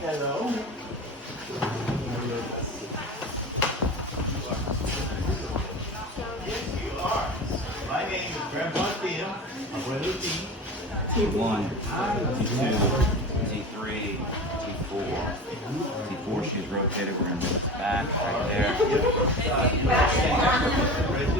Hello. Yes, you are. My name is Grandpa Tim. Abuelo Tim. T1, T2, T3, T4. T4 she's rotated. We're going to do it back right there. Right